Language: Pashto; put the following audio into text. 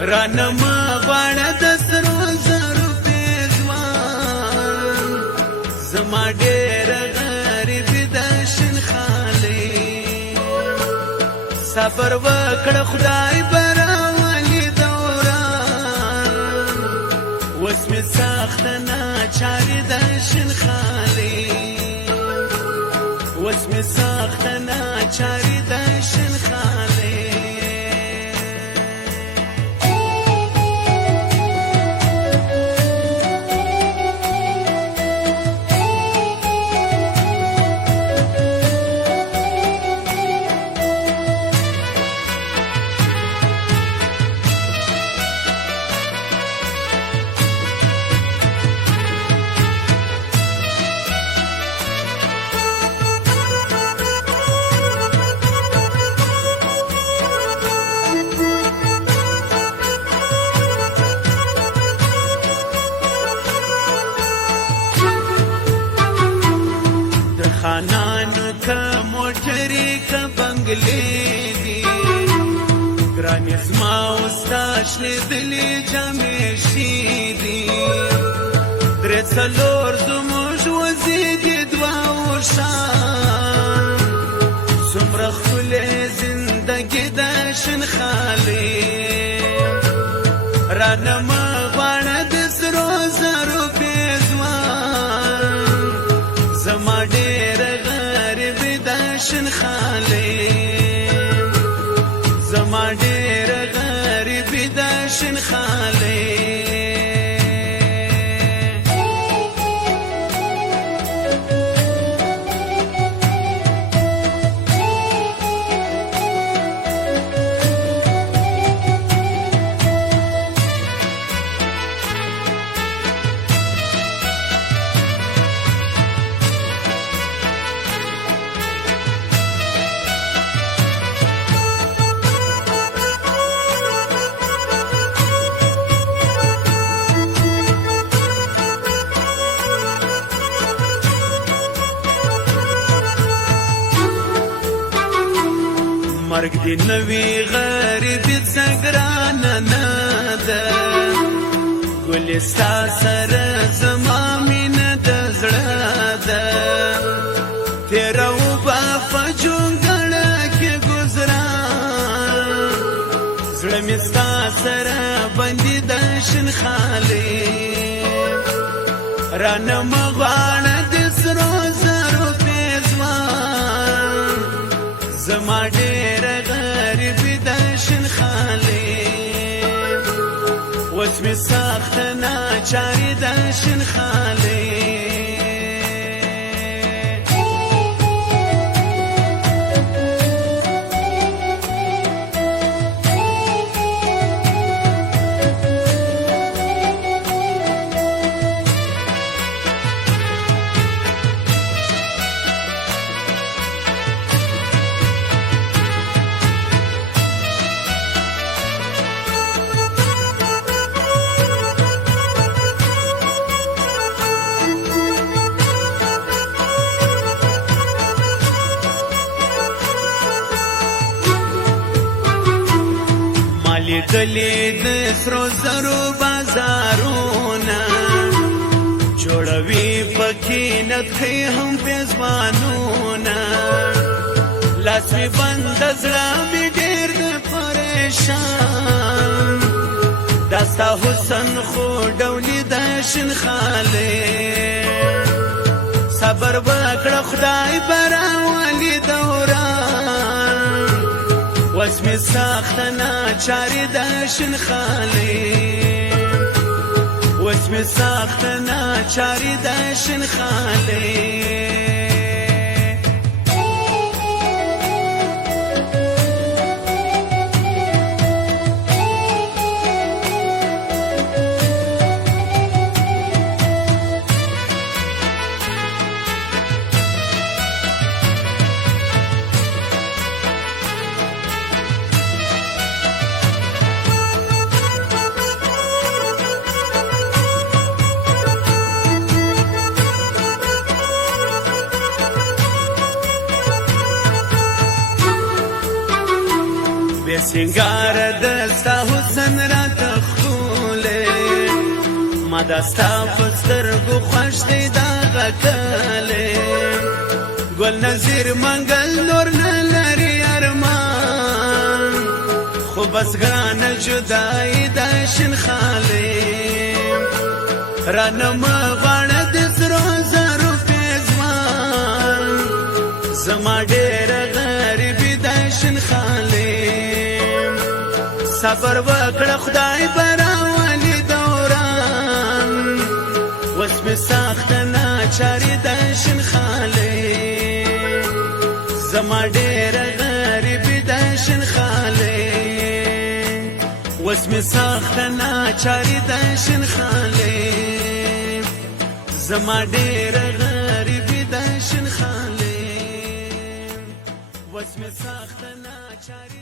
رانما غواړه د سرو زرو پیزوان زما ډېر غریب د شین خالي صبر وکړه خدای براولي دوران وس مې سخته ناچارې د شین خالي وس مې سخته ناچارې د شین خالي خانانو که موټرې که بنګلې دي ګرانې زما ستا شلېدلې جامې شي دي درې څلور زموږ وزې دي دوه شان څومره ښکلې زندګي د شین خالي رانه مه غواړه د سرو زرو پیزوان زما ډېر غریب د شین خالي زما ډېر غریب د شین خالي مرګ دې نوي غریبي څه ګرانه نه ده ګلې ستا سره زما مینه د زړه ده تېره اوبه په جونګړه کې ګزران زړه مې ستا سره بندي د شین خالي رانه مه غواړه د سرو زرو پیزوان زما ډېر غریب د شین خالي وس مې سخته ناچارې د شین خالي لیدلې د سرو زرو بازارونه جوړوي پکې نتخې هم پیزوانونه لاس مې بند زړه مې ډېر د پریشان دا ستا حسن خو ډولې د شین خالي صبر وکړه خدای براولي دوران وس مې سخته ناچارې د شین خالي وس مې سخته ناچارې د شین خالي بے سنگار دستا حسن را تخولے ما دستا پسترگو خوش دی دا غکلے گل نظیر منگل نور نلری ارمان خو بس گران جدائی دا شن خالے رانم غاند سرو زرو پیزوان زما ډیر غریبی دا شن خالے صبر وکړه خدای براولی دوران وس می ساخت ناچاری دا شن خالے زما ډیر غریبی دا شن خالے وس می ساخت ناچاری دا شن خالے زما ډیر غریبی دا شن خالے وس می ساخت ناچاری